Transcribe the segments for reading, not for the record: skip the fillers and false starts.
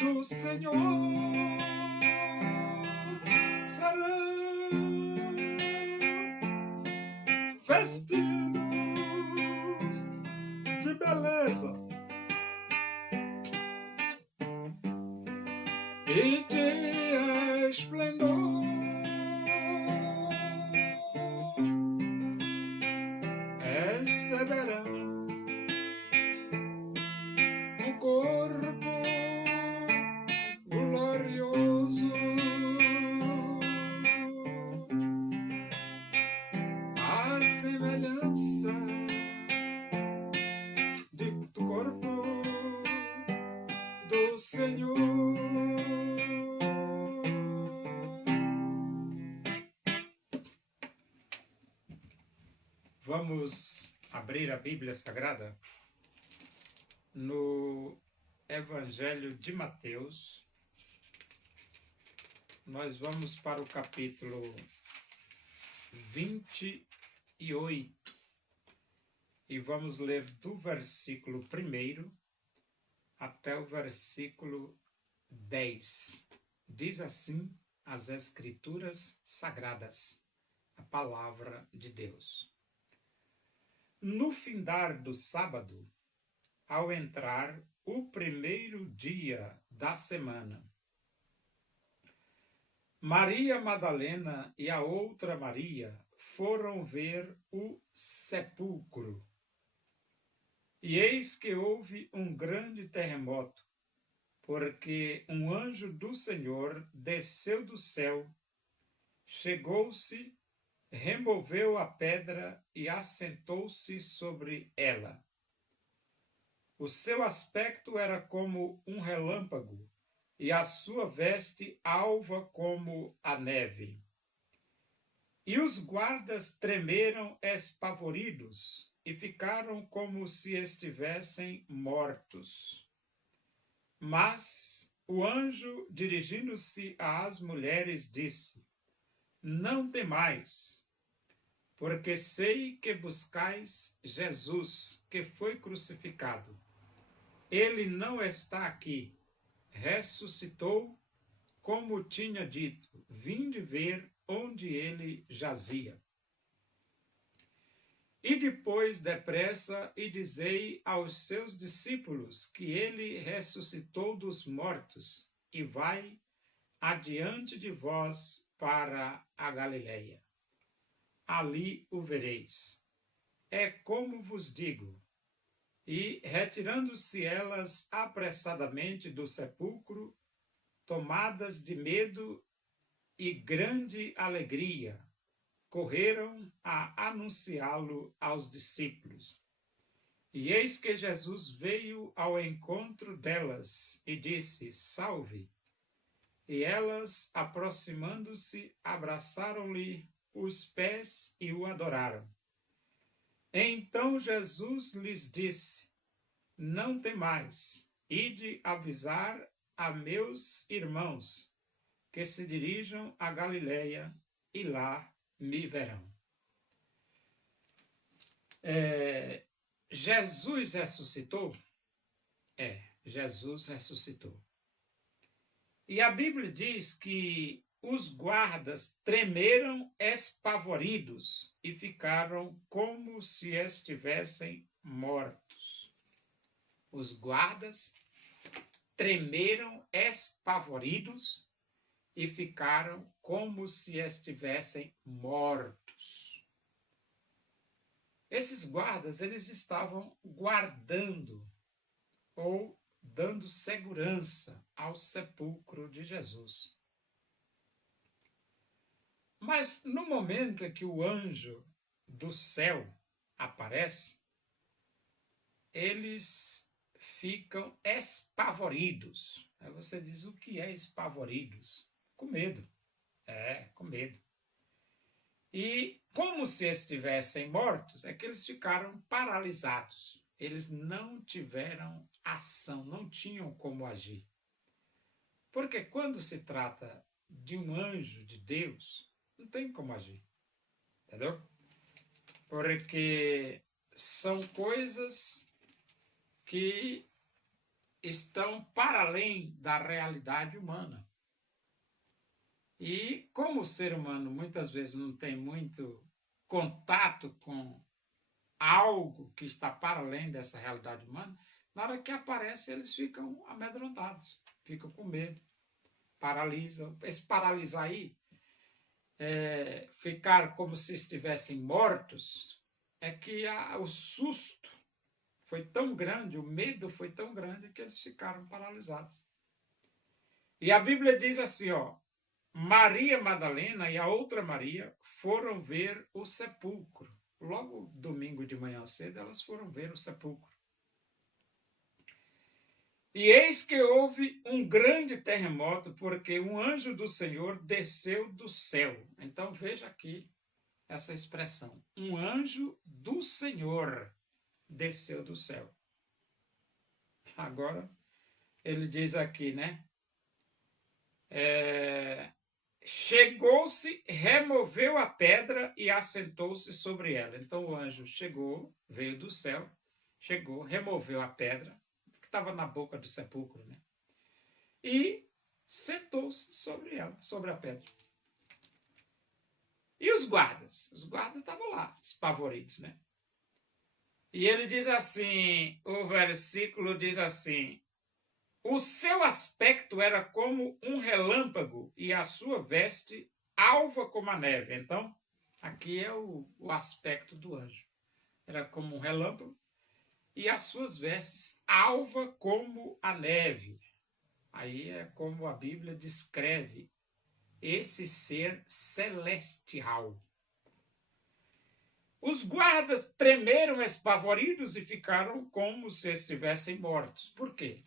do Senhor serão vestidos de beleza e de esplendor. Receberão um corpo glorioso, à semelhança do corpo do Senhor. Vamos abrir a Bíblia Sagrada no Evangelho de Mateus. Nós vamos para o capítulo 28 e vamos ler do versículo 1 até o versículo 10. Diz assim as Escrituras Sagradas, a palavra de Deus. No findar do sábado, ao entrar o primeiro dia da semana, Maria Madalena e a outra Maria foram ver o sepulcro. E eis que houve um grande terremoto, porque um anjo do Senhor desceu do céu, chegou-se, removeu a pedra e assentou-se sobre ela. O seu aspecto era como um relâmpago, e a sua veste alva como a neve. E os guardas tremeram espavoridos, e ficaram como se estivessem mortos. Mas o anjo, dirigindo-se às mulheres, disse: Não temais, porque sei que buscais Jesus, que foi crucificado. Ele não está aqui, ressuscitou, como tinha dito. Vinde ver onde ele jazia. E depois, depressa, e dizei aos seus discípulos que ele ressuscitou dos mortos e vai adiante de vós para a Galileia. Ali o vereis. É como vos digo. E, retirando-se elas apressadamente do sepulcro, tomadas de medo e grande alegria, correram a anunciá-lo aos discípulos. E eis que Jesus veio ao encontro delas e disse: Salve! E elas, aproximando-se, abraçaram-lhe os pés e o adoraram. Então Jesus lhes disse: Não temais, ide avisar a meus irmãos que se dirijam a Galileia e lá me verão. Jesus ressuscitou? Jesus ressuscitou. E a Bíblia diz que os guardas tremeram espavoridos e ficaram como se estivessem mortos. Os guardas tremeram espavoridos e ficaram como se estivessem mortos. Esses guardas, eles estavam guardando ou dando segurança ao sepulcro de Jesus. Mas no momento em que o anjo do céu aparece, eles ficam espavoridos. Aí você diz: o que é espavoridos? Com medo. Com medo. E como se estivessem mortos, é que eles ficaram paralisados. Eles não tiveram ação, não tinham como agir. Porque quando se trata de um anjo de Deus, não tem como agir. Entendeu? Porque são coisas que estão para além da realidade humana. E como o ser humano muitas vezes não tem muito contato com algo que está para além dessa realidade humana, na hora que aparece eles ficam amedrontados, ficam com medo, paralisam. Esse paralisar aí, ficar como se estivessem mortos, é que o susto foi tão grande, o medo foi tão grande que eles ficaram paralisados. E a Bíblia diz assim, ó, Maria Madalena e a outra Maria foram ver o sepulcro. Logo domingo de manhã cedo, elas foram ver o sepulcro. E eis que houve um grande terremoto, porque um anjo do Senhor desceu do céu. Então veja aqui essa expressão. Um anjo do Senhor desceu do céu. Agora, ele diz aqui, né? Chegou-se, removeu a pedra e assentou-se sobre ela. Então o anjo chegou, veio do céu, chegou, removeu a pedra, que estava na boca do sepulcro, né? E sentou-se sobre ela, sobre a pedra. E os guardas? Os guardas estavam lá, espavoridos, né? E ele diz assim, o versículo diz assim, o seu aspecto era como um relâmpago e a sua veste alva como a neve. Então, aqui é o aspecto do anjo. Era como um relâmpago e as suas vestes alva como a neve. Aí é como a Bíblia descreve esse ser celestial. Os guardas tremeram espavoridos e ficaram como se estivessem mortos. Por quê?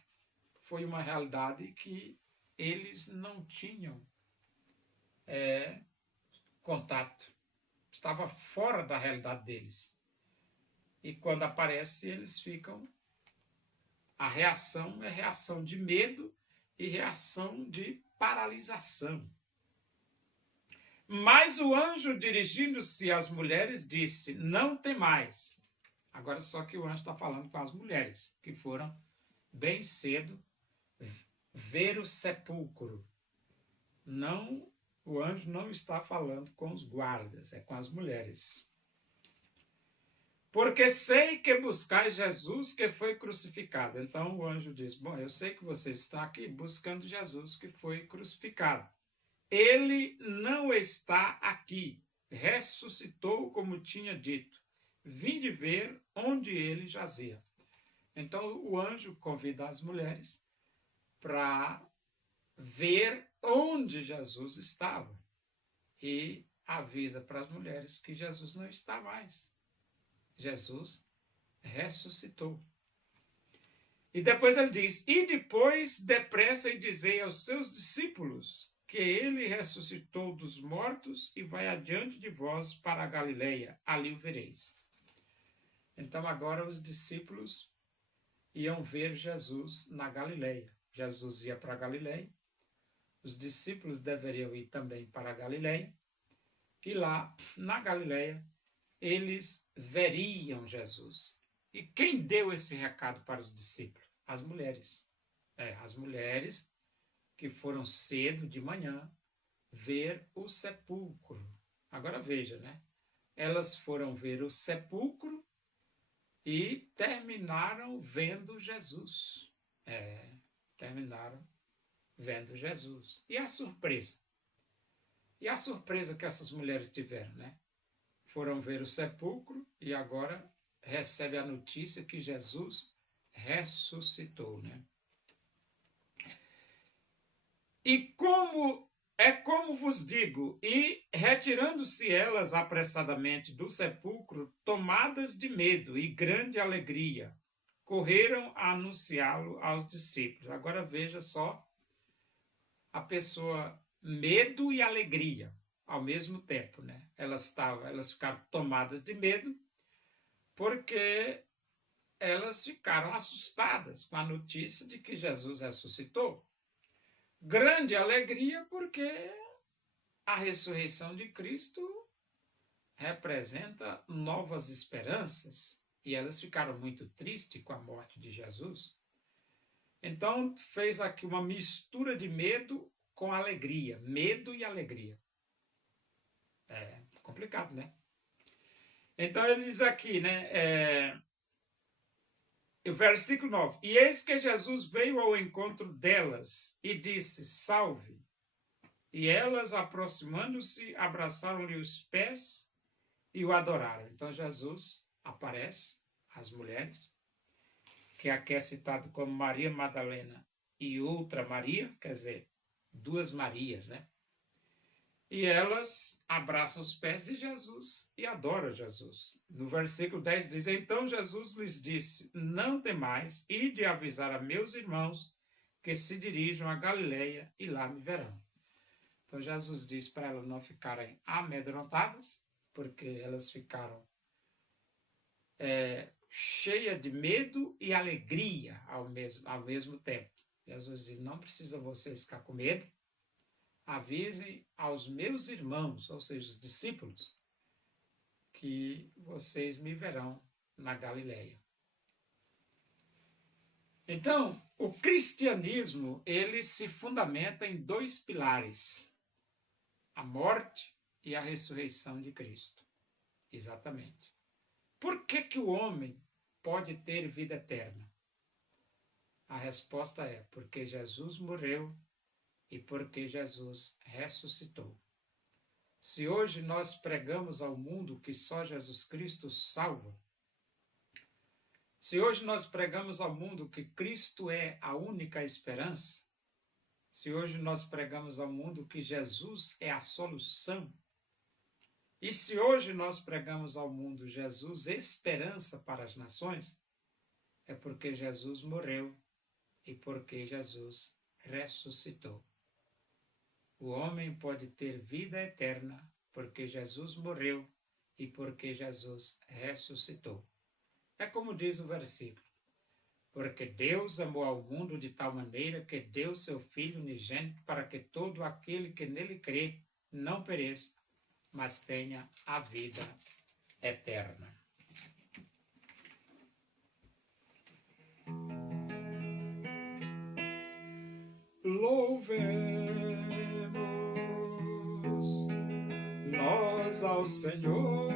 Foi uma realidade que eles não tinham contato. Estava fora da realidade deles. E quando aparece, eles ficam... A reação é reação de medo e reação de paralisação. Mas o anjo, dirigindo-se às mulheres, disse, não temais. Agora só que o anjo está falando com as mulheres, que foram bem cedo ver o sepulcro. Não, o anjo não está falando com os guardas, é com as mulheres. Porque sei que buscais Jesus que foi crucificado. Então o anjo diz, bom, eu sei que vocês estão aqui buscando Jesus que foi crucificado. Ele não está aqui, ressuscitou como tinha dito. Vinde ver onde ele jazia. Então o anjo convida as mulheres para ver onde Jesus estava e avisa para as mulheres que Jesus não está mais. Jesus ressuscitou. E depois ele diz, e depois depressa e dizei aos seus discípulos que ele ressuscitou dos mortos e vai adiante de vós para a Galileia, ali o vereis. Então agora os discípulos iam ver Jesus na Galileia. Jesus ia para a Galileia, os discípulos deveriam ir também para a Galileia, e lá, na Galileia, eles veriam Jesus. E quem deu esse recado para os discípulos? As mulheres. As mulheres que foram cedo de manhã ver o sepulcro. Agora veja, né? Elas foram ver o sepulcro e terminaram vendo Jesus. Terminaram vendo Jesus. E a surpresa? E a surpresa que essas mulheres tiveram, né? Foram ver o sepulcro e agora recebe a notícia que Jesus ressuscitou, né? E como vos digo, e retirando-se elas apressadamente do sepulcro, tomadas de medo e grande alegria, correram a anunciá-lo aos discípulos. Agora veja só a pessoa, medo e alegria ao mesmo tempo, né? Elas ficaram tomadas de medo porque elas ficaram assustadas com a notícia de que Jesus ressuscitou. Grande alegria porque a ressurreição de Cristo representa novas esperanças e elas ficaram muito tristes com a morte de Jesus. Então, fez aqui uma mistura de medo com alegria. Medo e alegria. É complicado, né? Então, ele diz aqui, né? O versículo 9. E eis que Jesus veio ao encontro delas e disse, salve. E elas, aproximando-se, abraçaram-lhe os pés e o adoraram. Então, Jesus aparece às mulheres, que aqui é citado como Maria Madalena e outra Maria, quer dizer, duas Marias, né? E elas abraçam os pés de Jesus e adoram Jesus. No versículo 10 diz, então Jesus lhes disse, não temais, ide avisar a meus irmãos que se dirijam a Galileia e lá me verão. Então Jesus diz para elas não ficarem amedrontadas, porque elas ficaram cheias de medo e alegria ao mesmo tempo. Jesus diz, não precisa vocês ficar com medo, avisem aos meus irmãos, ou seja, os discípulos, que vocês me verão na Galileia. Então, o cristianismo, ele se fundamenta em dois pilares, a morte e a ressurreição de Cristo. Exatamente. Por que o homem pode ter vida eterna? A resposta é porque Jesus morreu e porque Jesus ressuscitou. Se hoje nós pregamos ao mundo que só Jesus Cristo salva, se hoje nós pregamos ao mundo que Cristo é a única esperança, se hoje nós pregamos ao mundo que Jesus é a solução, e se hoje nós pregamos ao mundo Jesus esperança para as nações, é porque Jesus morreu e porque Jesus ressuscitou. O homem pode ter vida eterna porque Jesus morreu e porque Jesus ressuscitou. É como diz o versículo, porque Deus amou ao mundo de tal maneira que deu seu Filho unigênito para que todo aquele que nele crê não pereça, mas tenha a vida eterna. Louvemos nós ao Senhor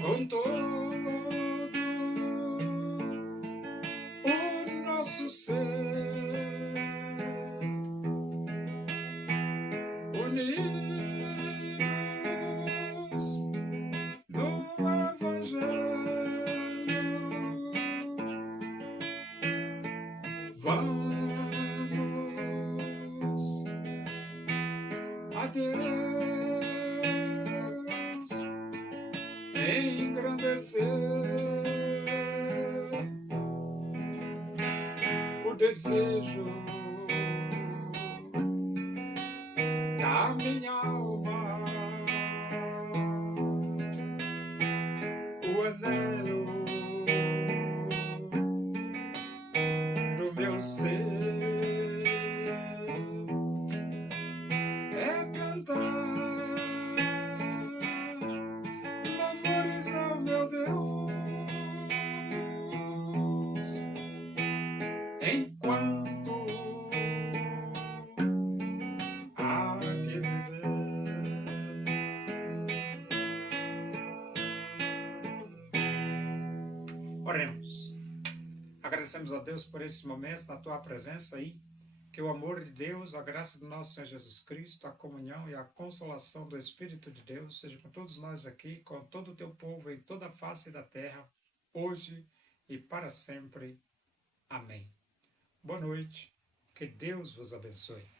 com todo o nosso ser, unidos no Evangelho, vamos a Deus engrandecer o desejo da minha alma, o anelo do meu ser é cantar louvores ao meu Deus enquanto há que viver. Oremos. Agradecemos a Deus por esses momentos na tua presença aí, que o amor de Deus, a graça do nosso Senhor Jesus Cristo, a comunhão e a consolação do Espírito de Deus seja com todos nós aqui, com todo o teu povo em toda a face da terra, hoje e para sempre. Amém. Boa noite, que Deus vos abençoe.